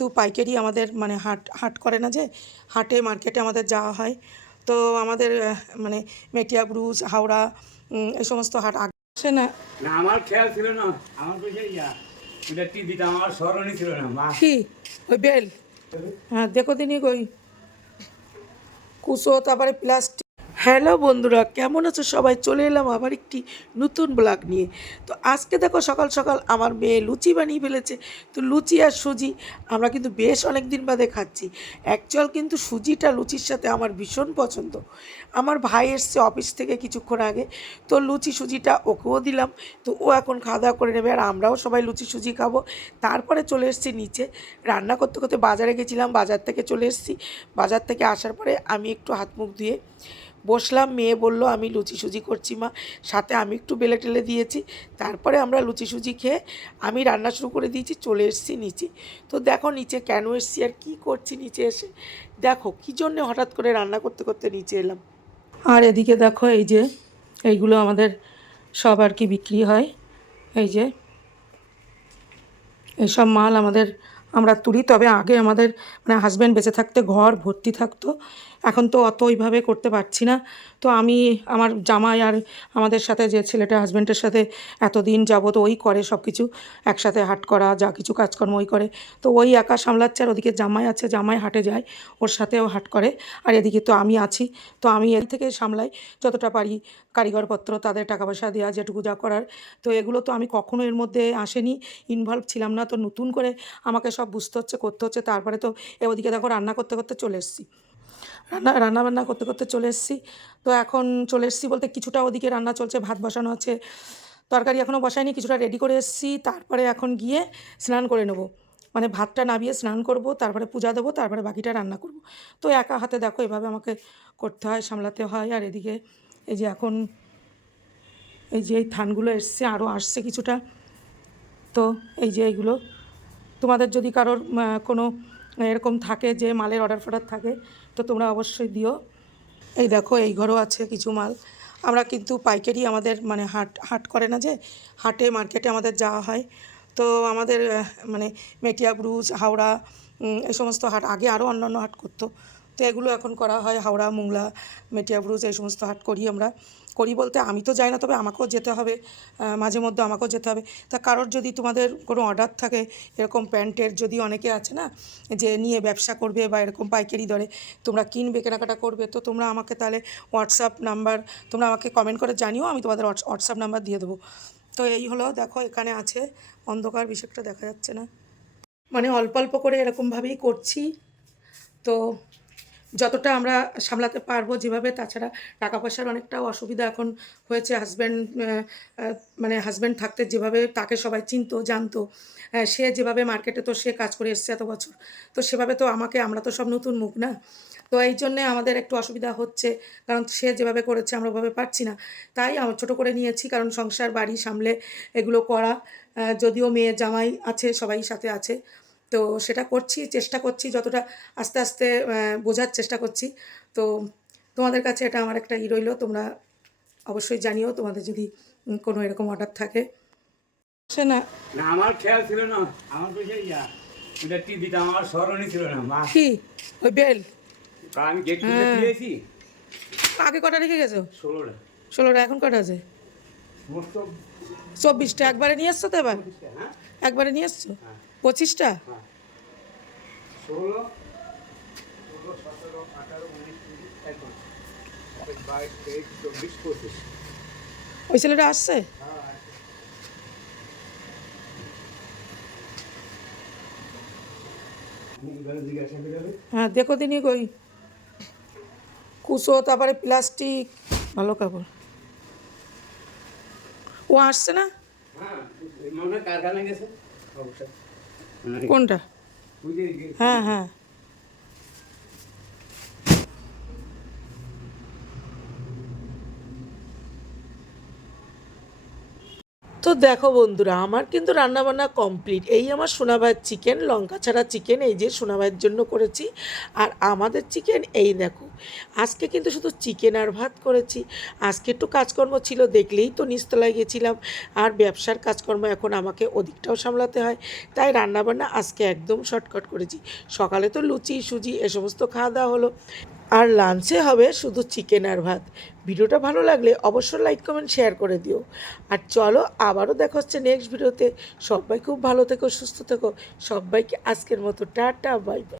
কিন্তু পাইকারি আমাদের মানে হাট হাট করে না যে হাটে মার্কেটে আমাদের যাওয়া হয়। তো আমাদের মানে মেটিয়া ব্রুজ হাওড়া এই সমস্ত হাট আসে না। না আমার খেয়াল ছিল না। আমার টিভিতে আমার স্মরণই ছিল না মা। কি? ওই বেল? হ্যাঁ দেখো দিনই ওই কুসো তারপরে প্লাস্টিক। হ্যালো বন্ধুরা, কেমন আছো সবাই? চলে এলাম আবার একটি নতুন ব্লগ নিয়ে। তো আজকে দেখো সকাল সকাল আমার মেয়ে লুচি বানিয়ে ফেলেছে। তো লুচি আর সুজি আমরা কিন্তু বেশ অনেক দিন বাদে খাচ্ছি। অ্যাকচুয়াল কিন্তু সুজিটা লুচির সাথে আমার ভীষণ পছন্দ। আমার ভাই এসছে অফিস থেকে কিছুক্ষণ আগে। তো লুচি সুজিটা ওকেও দিলাম। তো ও এখন খাওয়া দাওয়া করে নেবে আর আমরাও সবাই লুচি সুজি খাব। তারপরে চলে এসেছি নিচে। রান্না করতে করতে বাজারে গেছিলাম। বাজার থেকে চলে এসেছি। বাজার থেকে আসার পরে আমি একটু হাত মুখ ধুয়ে বসলাম, মেয়ে বলল, আমি লুচি সুজি করছি মা, সাথে আমি একটু বেলে টেলে দিয়েছি। তারপরে আমরা লুচি সুজি খেয়ে আমি রান্না শুরু করে দিয়েছি, চলে এসেছি নিচে। তো দেখো নিচে কেন এসেছি আর কী করছি নিচে এসে। দেখো কী জন্যে হঠাৎ করে রান্না করতে করতে নিচে এলাম। আর এদিকে দেখো এই যে, এইগুলো আমাদের সব আর কি বিক্রি হয়। এই যে এইসব মাল আমাদের আমরা তুলি, তবে আগে আমাদের মানে হাজব্যান্ড বেঁচে থাকতে, ঘর ভর্তি থাকতো। এখন তো অত ওইভাবে করতে পারছি না। তো আমি আমার জামাই আর আমাদের সাথে যে ছেলেটা হাজব্যান্ডের সাথে এতদিন যাবত ওই করে সব কিছু একসাথে হাট করা, যা কিছু কাজকর্ম ওই করে। তো ওই একা সামলাচ্ছে আর ওদিকে জামাই আছে, জামাই হাটে যায়, ওর সাথেও হাট করে। আর এদিকে তো আমি আছি। তো আমি এর থেকে সামলাই যতটা পারি কারিগরপত্র, তাদের টাকা পয়সা দেওয়া যেটুকু যা করার। তো এগুলো তো আমি কখনো এর মধ্যে আসেনি ইনভলভ ছিলাম না। তো নতুন করে আমাকে সব বুঝতে হচ্ছে, করতে হচ্ছে। তারপরে তো ওদিকে দেখো রান্না করতে করতে চলে এসেছি। রান্না রান্না বান্না করতে করতে চলে এসেছি। তো এখন চলে এসেছি বলতে কিছুটা ওদিকে রান্না চলছে, ভাত বসানো আছে তরকারি এখনও বসায়নি কিছুটা রেডি করে এসেছি। তারপরে এখন গিয়ে স্নান করে নেব। মানে ভাতটা নামিয়ে স্নান করব, তারপরে পূজা দেবো, তারপরে বাকিটা রান্না করব। তো একা হাতে দেখো এভাবে আমাকে করতে হয়, সামলাতে হয়। আর এদিকে এই যে এখন এই যে এই থানগুলো এসছে আরও আসছে কিছুটা। তো এই যে এইগুলো। তোমাদের যদি কারোর কোনো এরকম থাকে যে মালের অর্ডার ফর্ডার থাকে, তো তোমরা অবশ্যই দিও। এই দেখো, এই ঘরও আছে কিছু মাল। আমরা কিন্তু পাইকারি আমাদের মানে হাট হাট করে না যে, হাটে, মার্কেটে আমাদের যাওয়া হয়। তো আমাদের মানে মেটিয়া, ব্রুজ, হাওড়া এই সমস্ত হাট আগে আরও অন্যান্য হাট করতো। তো এগুলো এখন করা হয়, হাওড়া, মোংলা, মেটিয়া ব্রুজ এই সমস্ত হাট করি আমরা। করি বলতে আমি তো যাই না, তবে আমাকেও যেতে হবে মাঝে মধ্যে আমাকেও যেতে হবে। তা কারোর যদি তোমাদের কোনো অর্ডার থাকে, এরকম প্যান্টের যদি অনেকে আছে না, যে নিয়ে ব্যবসা করবে বা এরকম পাইকারি দরে তোমরা কিনবে, কেনাকাটা করবে, তো তোমরা আমাকে তাহলে হোয়াটসঅ্যাপ নাম্বার তোমরা আমাকে কমেন্ট করে জানিও, আমি তোমাদের হোয়াটস- হোয়াটসঅ্যাপ নাম্বার দিয়ে দেবো। তো এই হলো, দেখো এখানে আছে, অন্ধকার একটা দেখা যাচ্ছে না। মানে অল্প অল্প করে এরকমভাবেই করছি। তো যতটা আমরা সামলাতে পারব যেভাবে, তাছাড়া টাকা পয়সার অনেকটাও অসুবিধা এখন হয়েছে হাজব্যান্ড মানে হাজব্যান্ড থাকতে যেভাবে তাকে সবাই চিনতো, জানতো সে যেভাবে মার্কেটে তো সে কাজ করে এসছে এত বছর। তো সেভাবে তো আমাকে, আমরা তো সব নতুন মুখ না? তো এই জন্যে আমাদের একটু অসুবিধা হচ্ছে, কারণ সে যেভাবে করেছে আমরা ওভাবে পারছি না। তাই আমার ছোটো করে নিয়েছি, কারণ সংসার, বাড়ি সামলে এগুলো করা যদিও মেয়ে জামাই আছে, সবাই সাথে আছে। তো সেটা করছি চেষ্টা করছি যতটা আস্তে আস্তে বোঝার চেষ্টা করছি। তো তোমাদের কাছে এটা আমার একটা ই রইল তোমরা অবশ্যই জানিও তোমাদের যদি কোনো এরকম অর্ডার থাকে। সে না। না আমার খেয়াল ছিল না। আমার ওটা টিভিতে আমার স্মরণই ছিল না মা। কি? ওই বেল? আমি গেট খুলে হ্যাঁ। দিয়েছি। আগে কটা রেখে গেছো? ষোলোটা। ষোলোটা এখন কটা আছে? চব্বিশটা। একবারে নিয়ে এসছো তো এবার? হ্যাঁ। একবারে নিয়ে এসছো? হ্যাঁ। পঁচিশটা? হ্যাঁ ষোলো ষোলো সতেরো আঠারো উনিশ কুড়ি একুশ একুশ বাইশ তেইশ চব্বিশ পঁচিশ। ওই ছেলেটা আসছে? যাবে। হ্যাঁ দেখো দিনই ওই কুসো তারপরে প্লাস্টিক ভালো কাপড়। ও আসছে না? হ্যাঁ কারখানা গেছে। অবশ্যই। কোনটা? হ্যাঁ হ্যাঁ। তো দেখো বন্ধুরা, আমার কিন্তু রান্নাবান্না কমপ্লিট এই আমার সোনাভাইয়ের চিকেন লঙ্কা ছাড়া চিকেন এই যে সোনাভাইয়ের জন্য করেছি। আর আমাদের চিকেন এই দেখো, আজকে কিন্তু শুধু চিকেন আর ভাত করেছি। আজকে একটু কাজকর্ম ছিল, দেখলেই তো নিচতলায় গেছিলাম। আর ব্যবসার কাজকর্ম এখন আমাকে ওদিকটাও সামলাতে হয়। তাই রান্নাবান্না আজকে একদম শর্টকাট করেছি। সকালে তো লুচি, সুজি, এ সমস্ত খাওয়া দাওয়া হলো। আর লাঞ্চে হবে শুধু চিকেন আর ভাত। ভিডিওটা ভালো লাগলে অবশ্যই লাইক কমেন্ট শেয়ার করে দিও। আর চলো আবারও দেখা হচ্ছে নেক্সট ভিডিওতে সবাই খুব ভালো থেকো, সুস্থ থেকো। সবাইকে আজকের মতো টাটা বাই বাই